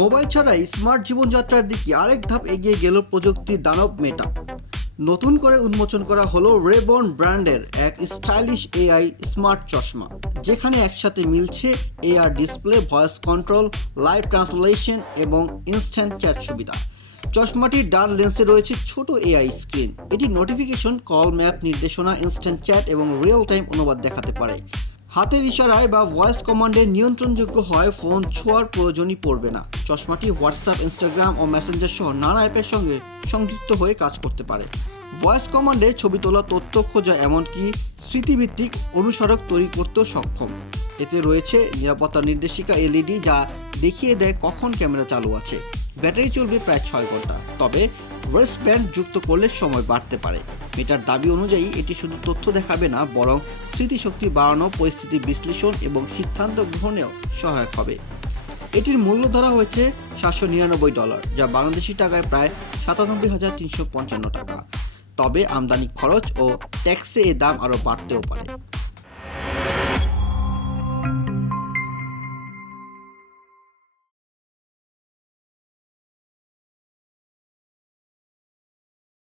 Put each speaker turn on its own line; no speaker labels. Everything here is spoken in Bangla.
মোবাইল ছাড়াই স্মার্ট জীবনযাত্রার দিকে আরেক ধাপ এগিয়ে গেল প্রযুক্তির দানব মেটা। নতুন করে উন্মোচন করা হলো রেবন ব্র্যান্ডের এক স্টাইলিশ এআই স্মার্ট চশমা, যেখানে একসাথে মিলছে AR display, voice control, live translation এবং ইনস্ট্যান্ট চ্যাট সুবিধা। চশমাটির ডান লেন্সে রয়েছে ছোট এআই স্ক্রিন। এটি নোটিফিকেশন, কল ম্যাপ, নির্দেশনা, ইনস্ট্যান্ট চ্যাট এবং রিয়েল টাইম অনুবাদ দেখাতে পারে। হাতের ইশারায় বা ভয়েস কমান্ডে নিয়ন্ত্রণযোগ্য হয় ফোন ছোঁয়ার প্রয়োজনই পড়বে না। চশমাটি হোয়াটসঅ্যাপ ইনস্টাগ্রাম ও মেসেঞ্জার সহ নানা অ্যাপের সঙ্গে সংযুক্ত হয়ে কাজ করতে পারে। ভয়েস কমান্ডে ছবি তোলা তথ্য খোঁজা এমনকি স্মৃতিভিত্তিক অনুস্মারক তৈরি করতেও সক্ষম। এতে রয়েছে নিরাপত্তা নির্দেশিকা এলইডি যা দেখিয়ে দেয় কখন ক্যামেরা চালু আছে। ব্যাটারি চলবে প্রায় ছয় ঘণ্টা। তবে ওয়েস্ট ব্যান্ড যুক্ত করলে সময় বাড়তে পারে। মেটার দাবি অনুযায়ী এটি শুধু তথ্য দেখাবে না, বরং স্মৃতিশক্তি বাড়ানো, পরিস্থিতি বিশ্লেষণ এবং সিদ্ধান্ত গ্রহণেও সহায়ক হবে। এটির মূল্য ধরা হয়েছে সাতশো নিরানব্বই ডলার, যা বাংলাদেশি টাকায় প্রায় সাতানব্বই হাজার তিনশো পঞ্চান্ন টাকা। তবে আমদানি খরচ ও ট্যাক্সে এ দাম আরও বাড়তেও পারে।